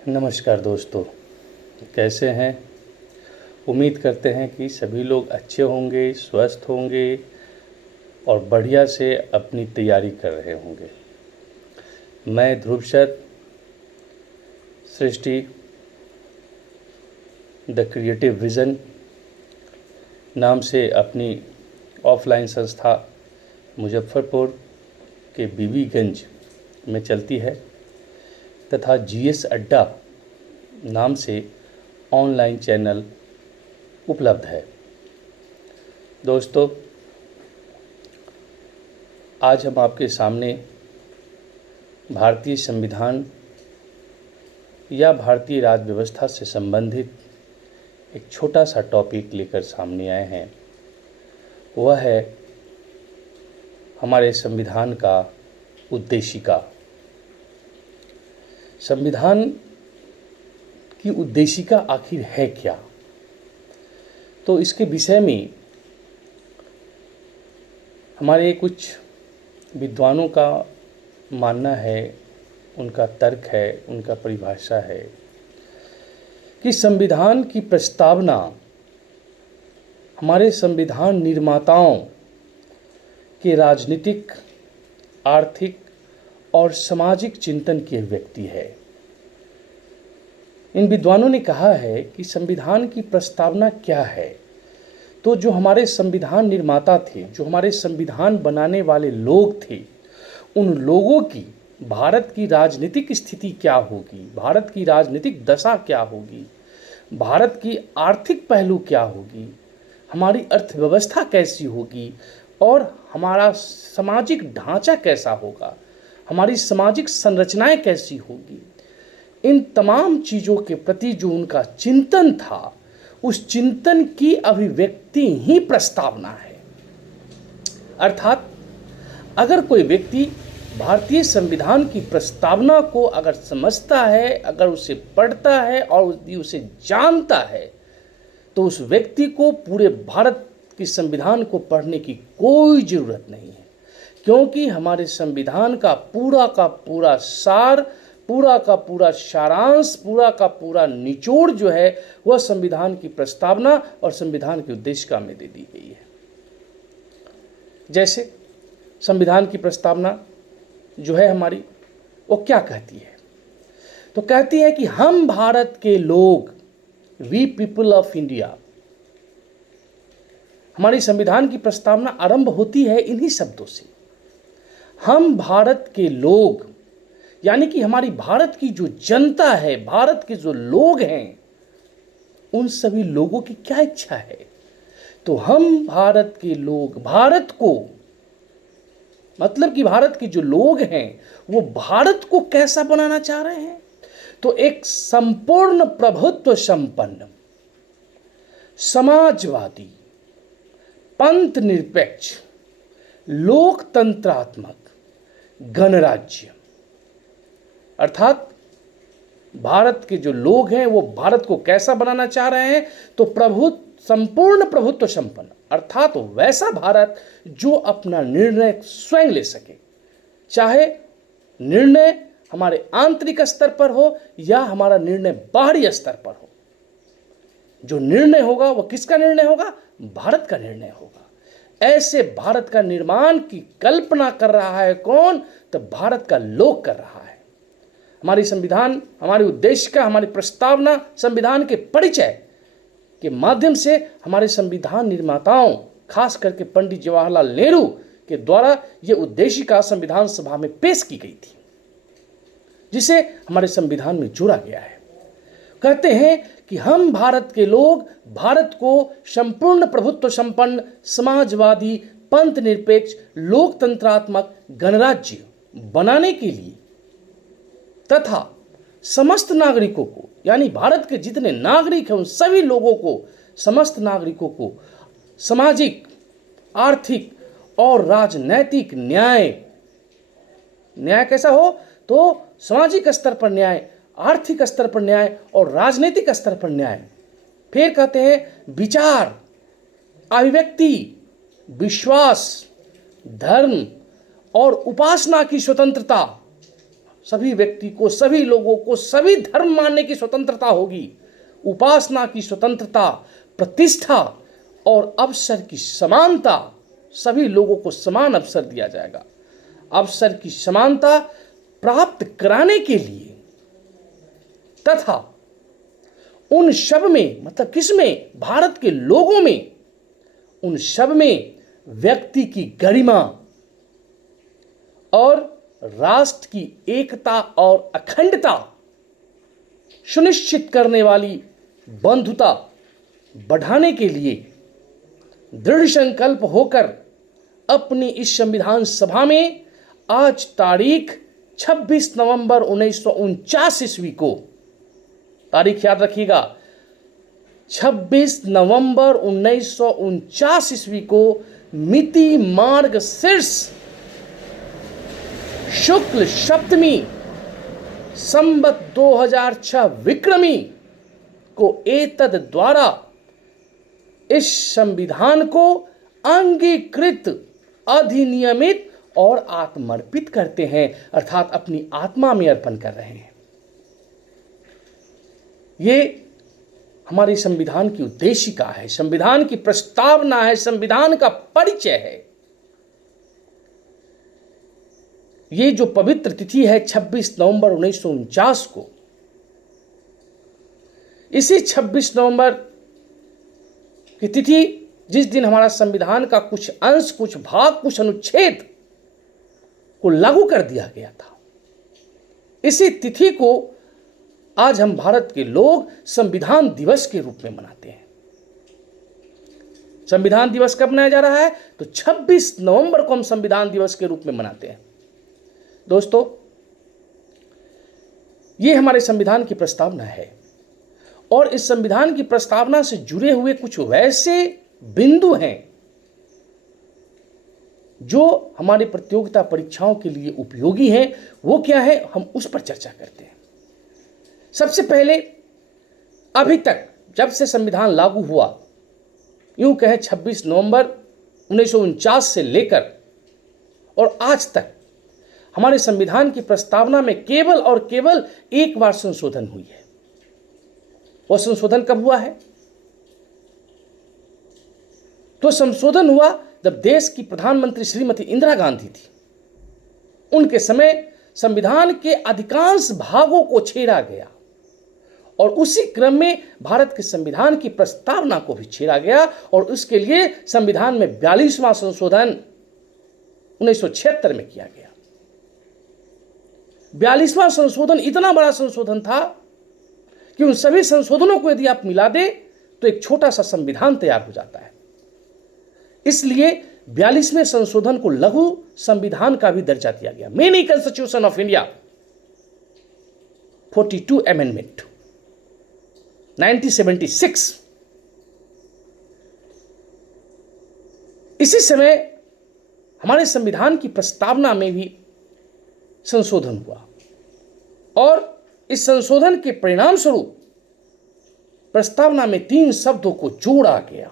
नमस्कार दोस्तों, कैसे हैं। उम्मीद करते हैं कि सभी लोग अच्छे होंगे, स्वस्थ होंगे और बढ़िया से अपनी तैयारी कर रहे होंगे। मैं ध्रुवशत सृष्टि द क्रिएटिव विज़न नाम से अपनी ऑफलाइन संस्था मुजफ्फरपुर के बीबीगंज में चलती है तथा जीएस अड्डा नाम से ऑनलाइन चैनल उपलब्ध है। दोस्तों, आज हम आपके सामने भारतीय संविधान या भारतीय राज व्यवस्था से संबंधित एक छोटा सा टॉपिक लेकर सामने आए हैं। वह है हमारे संविधान का उद्देशिका। संविधान की उद्देशिका आखिर है क्या? तो इसके विषय में हमारे कुछ विद्वानों का मानना है, उनका तर्क है, उनका परिभाषा है कि संविधान की प्रस्तावना हमारे संविधान निर्माताओं के राजनीतिक, आर्थिक और सामाजिक चिंतन की अभिव्यक्ति है। इन विद्वानों ने कहा है कि संविधान की प्रस्तावना क्या है, तो जो हमारे संविधान निर्माता थे, जो हमारे संविधान बनाने वाले लोग थे, उन लोगों की भारत की राजनीतिक स्थिति क्या होगी, भारत की राजनीतिक दशा क्या होगी, भारत की आर्थिक पहलू क्या होगी, हमारी अर्थव्यवस्था कैसी होगी और हमारा सामाजिक ढांचा कैसा होगा, हमारी सामाजिक संरचनाएं कैसी होगी, इन तमाम चीज़ों के प्रति जो उनका चिंतन था, उस चिंतन की अभिव्यक्ति ही प्रस्तावना है। अर्थात अगर कोई व्यक्ति भारतीय संविधान की प्रस्तावना को अगर समझता है, अगर उसे पढ़ता है और उसे जानता है, तो उस व्यक्ति को पूरे भारत के संविधान को पढ़ने की कोई ज़रूरत नहीं है, क्योंकि हमारे संविधान का पूरा सार, पूरा का पूरा सारांश, पूरा का पूरा निचोड़ जो है वह संविधान की प्रस्तावना और संविधान की उद्देशिका में दे दी गई है। जैसे संविधान की प्रस्तावना जो है हमारी, वो क्या कहती है? तो कहती है कि हम भारत के लोग, वी पीपल ऑफ इंडिया। हमारी संविधान की प्रस्तावना आरंभ होती है इन्हीं शब्दों से, हम भारत के लोग, यानी कि हमारी भारत की जो जनता है, भारत के जो लोग हैं, उन सभी लोगों की क्या इच्छा है? तो हम भारत के लोग, भारत को, मतलब कि भारत के जो लोग हैं वो भारत को कैसा बनाना चाह रहे हैं? तो एक संपूर्ण प्रभुत्व संपन्न, समाजवादी, पंथ निरपेक्ष, लोकतंत्रात्मक गणराज्य। अर्थात भारत के जो लोग हैं वो भारत को कैसा बनाना चाह रहे हैं? तो संपूर्ण प्रभुत्व संपन्न, अर्थात वैसा भारत जो अपना निर्णय स्वयं ले सके, चाहे निर्णय हमारे आंतरिक स्तर पर हो या हमारा निर्णय बाहरी स्तर पर हो। जो निर्णय होगा वो किसका निर्णय होगा? भारत का निर्णय होगा। ऐसे भारत का निर्माण की कल्पना कर रहा है कौन? तो भारत का लोक कर रहा है। हमारी संविधान, हमारी उद्देशिका, हमारी प्रस्तावना संविधान के परिचय के माध्यम से हमारे संविधान निर्माताओं, खास करके पंडित जवाहरलाल नेहरू के द्वारा यह उद्देशिका संविधान सभा में पेश की गई थी, जिसे हमारे संविधान में जोड़ा गया है। कहते हैं कि हम भारत के लोग भारत को संपूर्ण प्रभुत्व संपन्न, समाजवादी, पंथ निरपेक्ष, लोकतंत्रात्मक गणराज्य बनाने के लिए तथा समस्त नागरिकों को, यानी भारत के जितने नागरिक हैं उन सभी लोगों को, समस्त नागरिकों को सामाजिक, आर्थिक और राजनैतिक न्याय कैसा हो? तो सामाजिक स्तर पर न्याय, आर्थिक स्तर पर न्याय और राजनीतिक स्तर पर न्याय। फिर कहते हैं विचार, अभिव्यक्ति, विश्वास, धर्म और उपासना की स्वतंत्रता, सभी व्यक्ति को, सभी लोगों को सभी धर्म मानने की स्वतंत्रता होगी, उपासना की स्वतंत्रता, प्रतिष्ठा और अवसर की समानता, सभी लोगों को समान अवसर दिया जाएगा। अवसर की समानता प्राप्त कराने के लिए तथा उन सब में, मतलब किसमें, भारत के लोगों में, उन सब में व्यक्ति की गरिमा और राष्ट्र की एकता और अखंडता सुनिश्चित करने वाली बंधुता बढ़ाने के लिए दृढ़ संकल्प होकर अपनी इस संविधान सभा में आज तारीख 26 नवंबर 1949 ईस्वी को, तारीख याद रखिएगा, 26 नवंबर 1949 ईस्वी को मिति मार्ग शीर्ष शुक्ल सप्तमी संवत 2006 विक्रमी को एतद द्वारा इस संविधान को अंगीकृत, अधिनियमित और आत्मर्पित करते हैं, अर्थात अपनी आत्मा में अर्पण कर रहे हैं। ये हमारे संविधान की उद्देशिका है, संविधान की प्रस्तावना है, संविधान का परिचय है। ये जो पवित्र तिथि है 26 नवंबर 1949 को, इसी 26 नवंबर की तिथि, जिस दिन हमारा संविधान का कुछ अंश, कुछ भाग, कुछ अनुच्छेद को लागू कर दिया गया था, इसी तिथि को आज हम भारत के लोग संविधान दिवस के रूप में मनाते हैं। संविधान दिवस कब मनाया जा रहा है? तो 26 नवंबर को हम संविधान दिवस के रूप में मनाते हैं। दोस्तों, ये हमारे संविधान की प्रस्तावना है और इस संविधान की प्रस्तावना से जुड़े हुए कुछ वैसे बिंदु हैं जो हमारी प्रतियोगिता परीक्षाओं के लिए उपयोगी हैं। वो क्या है, हम उस पर चर्चा करते हैं। सबसे पहले, अभी तक जब से संविधान लागू हुआ, यूं कहें 26 नवंबर 1949 से लेकर और आज तक हमारे संविधान की प्रस्तावना में केवल और केवल एक बार संशोधन हुई है। वो संशोधन कब हुआ है? तो संशोधन हुआ जब देश की प्रधानमंत्री श्रीमती इंदिरा गांधी थी। उनके समय संविधान के अधिकांश भागों को छेड़ा गया और उसी क्रम में भारत के संविधान की प्रस्तावना को भी छेड़ा गया और उसके लिए संविधान में 42वां संशोधन 1976 में किया गया। 42वां संशोधन इतना बड़ा संशोधन था कि उन सभी संशोधनों को यदि आप मिला दे तो एक छोटा सा संविधान तैयार हो जाता है। इसलिए 42वें संशोधन को लघु संविधान का भी दर्जा दिया गया। Mini constitution of India 42 amendment 1976। इसी समय हमारे संविधान की प्रस्तावना में भी संशोधन हुआ और इस संशोधन के परिणाम स्वरूप प्रस्तावना में 3 शब्दों को जोड़ा गया।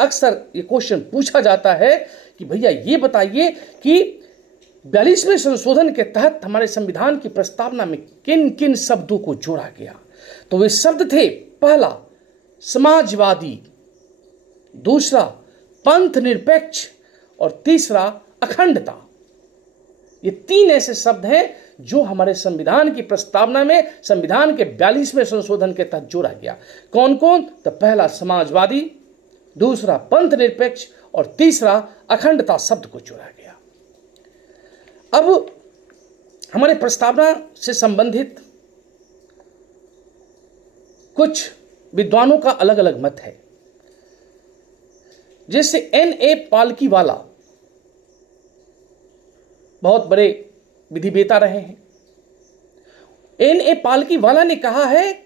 अक्सर ये क्वेश्चन पूछा जाता है कि भैया ये बताइए कि 42वें संशोधन के तहत हमारे संविधान की प्रस्तावना में किन किन शब्दों को जोड़ा गया। तो वे शब्द थे, पहला समाजवादी, दूसरा पंथ निरपेक्ष और तीसरा अखंडता। ये 3 ऐसे शब्द हैं जो हमारे संविधान की प्रस्तावना में संविधान के 42वें संशोधन के तहत जोड़ा गया। कौन कौन? तो पहला समाजवादी, दूसरा पंथ निरपेक्ष और तीसरा अखंडता शब्द को जोड़ा गया। अब हमारे प्रस्तावना से संबंधित कुछ विद्वानों का अलग अलग मत है। जैसे N.A. पालकीवाला बहुत बड़े विधिवेता रहे हैं। N.A. पालकीवाला ने कहा है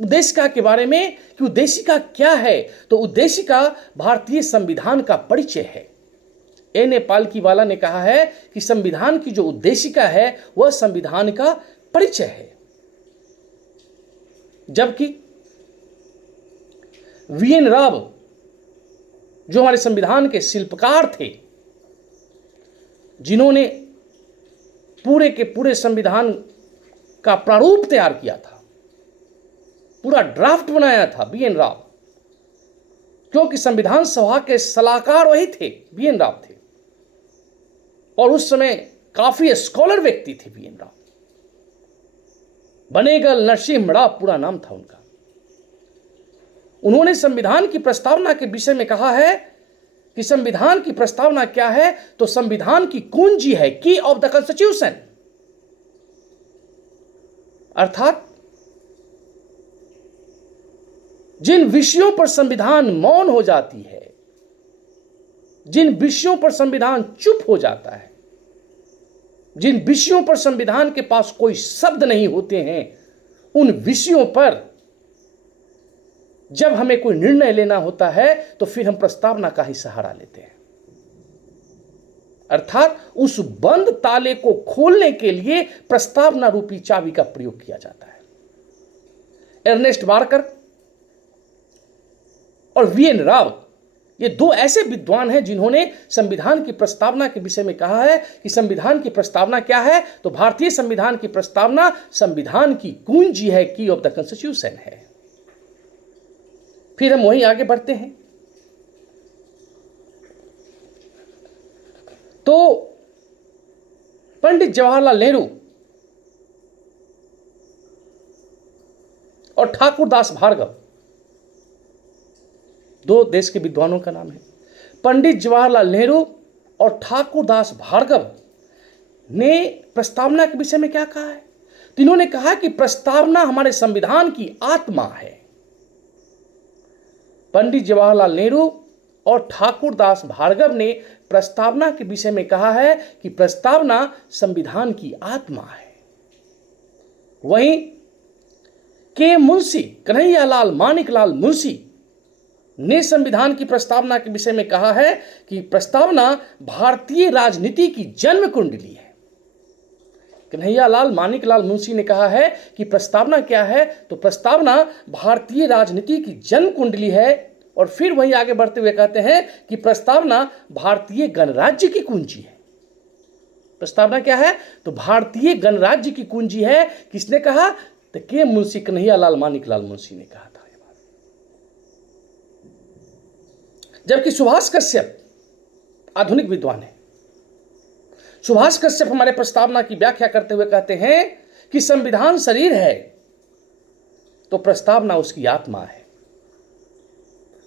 उद्देशिका के बारे में कि उद्देशिका क्या है, तो उद्देशिका भारतीय संविधान का परिचय है। N.A. पालकीवाला ने कहा है कि संविधान की जो उद्देशिका है वह संविधान का परिचय है। जबकि V.N. राव जो हमारे संविधान के शिल्पकार थे, जिन्होंने पूरे के पूरे संविधान का प्रारूप तैयार किया था, पूरा ड्राफ्ट बनाया था बी.एन. राव, क्योंकि संविधान सभा के सलाहकार वही थे, बी.एन. राव थे, और उस समय काफी स्कॉलर व्यक्ति थे बी.एन. राव। बनेगल नरसिंह राव पूरा नाम था उनका। उन्होंने संविधान की प्रस्तावना के विषय में कहा है कि संविधान की प्रस्तावना क्या है, तो संविधान की कुंजी है, की ऑफ द कॉन्स्टिट्यूशन, अर्थात जिन विषयों पर संविधान मौन हो जाती है, जिन विषयों पर संविधान चुप हो जाता है, जिन विषयों पर संविधान के पास कोई शब्द नहीं होते हैं, उन विषयों पर जब हमें कोई निर्णय लेना होता है तो फिर हम प्रस्तावना का ही सहारा लेते हैं। अर्थात उस बंद ताले को खोलने के लिए प्रस्तावना रूपी चाबी का प्रयोग किया जाता है। अर्नेस्ट बार्कर और वी.एन. राव, ये दो ऐसे विद्वान हैं जिन्होंने संविधान की प्रस्तावना के विषय में कहा है कि संविधान की प्रस्तावना क्या है, तो भारतीय संविधान की प्रस्तावना संविधान की कुंजी है, की ऑफ द कॉन्स्टिट्यूशन है। फिर हम वहीं आगे बढ़ते हैं। तो पंडित जवाहरलाल नेहरू और ठाकुरदास भार्गव, दो देश के विद्वानों का नाम है। पंडित जवाहरलाल नेहरू और ठाकुरदास भार्गव ने प्रस्तावना के विषय में क्या कहा है, तो इन्होंने कहा कि प्रस्तावना हमारे संविधान की आत्मा है। पंडित जवाहरलाल नेहरू और ठाकुरदास भार्गव ने प्रस्तावना के विषय में कहा है कि प्रस्तावना संविधान की आत्मा है। वहीं के मुंशी कन्हैयालाल मानिकलाल मुंशी ने संविधान की प्रस्तावना के विषय में कहा है कि प्रस्तावना भारतीय राजनीति की जन्म कुंडली है। कन्हैयालाल मानिकलाल मुंशी ने कहा है कि प्रस्तावना क्या है, तो प्रस्तावना भारतीय राजनीति की जन्म कुंडली है। और फिर वहीं आगे बढ़ते हुए कहते हैं कि प्रस्तावना भारतीय गणराज्य की कुंजी है। प्रस्तावना क्या है, तो भारतीय गणराज्य की कुंजी है। किसने कहा, तो के मुंशी कन्हैयालाल मानिकलाल मुंशी ने कहा था। जबकि सुभाष कश्यप आधुनिक विद्वान है। सुभाष कश्यप हमारे प्रस्तावना की व्याख्या करते हुए कहते हैं कि संविधान शरीर है तो प्रस्तावना उसकी आत्मा है।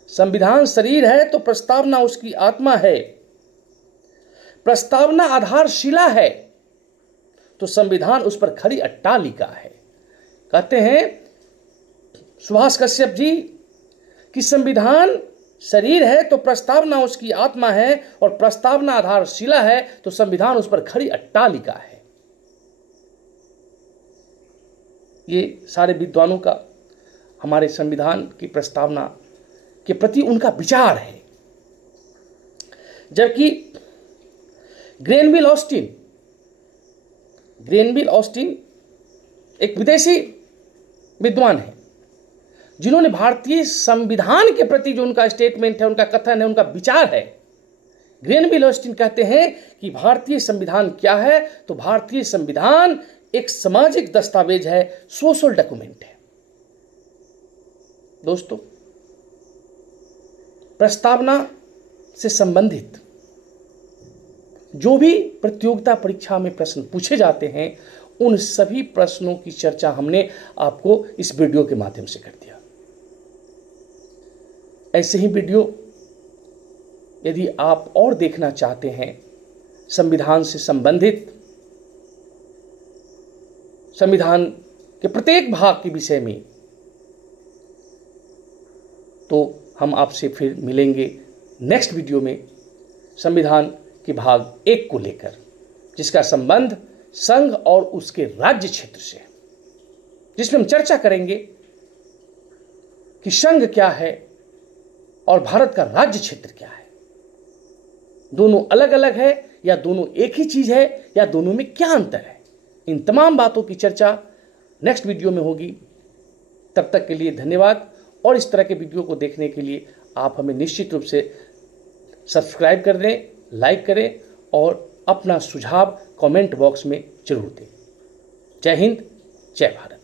संविधान शरीर है तो प्रस्तावना उसकी आत्मा है। प्रस्तावना आधारशिला है तो संविधान उस पर खड़ी अट्टालिका है। कहते हैं सुभाष कश्यप जी कि संविधान शरीर है तो प्रस्तावना उसकी आत्मा है, और प्रस्तावना आधारशिला है तो संविधान उस पर खड़ी अट्टालिका है। ये सारे विद्वानों का हमारे संविधान की प्रस्तावना के प्रति उनका विचार है। जबकि ग्रेनविल ऑस्टिन एक विदेशी विद्वान है जिन्होंने भारतीय संविधान के प्रति जो उनका स्टेटमेंट है, उनका कथन है, उनका विचार है। ग्रेनविल ऑस्टिन कहते हैं कि भारतीय संविधान क्या है, तो भारतीय संविधान एक सामाजिक दस्तावेज है, सोशल डॉक्यूमेंट है। दोस्तों, प्रस्तावना से संबंधित जो भी प्रतियोगिता परीक्षा में प्रश्न पूछे जाते हैं, उन सभी प्रश्नों की चर्चा हमने आपको इस वीडियो के माध्यम से कर दिया। ऐसे ही वीडियो यदि आप और देखना चाहते हैं संविधान से संबंधित, संविधान के प्रत्येक भाग के विषय में, तो हम आपसे फिर मिलेंगे नेक्स्ट वीडियो में संविधान के भाग 1 को लेकर, जिसका संबंध संघ और उसके राज्य क्षेत्र से, जिसमें हम चर्चा करेंगे कि संघ क्या है और भारत का राज्य क्षेत्र क्या है। दोनों अलग अलग है या दोनों एक ही चीज है, या दोनों में क्या अंतर है। इन तमाम बातों की चर्चा नेक्स्ट वीडियो में होगी। तब तक के लिए धन्यवाद, और इस तरह के वीडियो को देखने के लिए आप हमें निश्चित रूप से सब्सक्राइब कर दें, लाइक करें और अपना सुझाव कमेंट बॉक्स में जरूर दें। जय हिंद, जय भारत।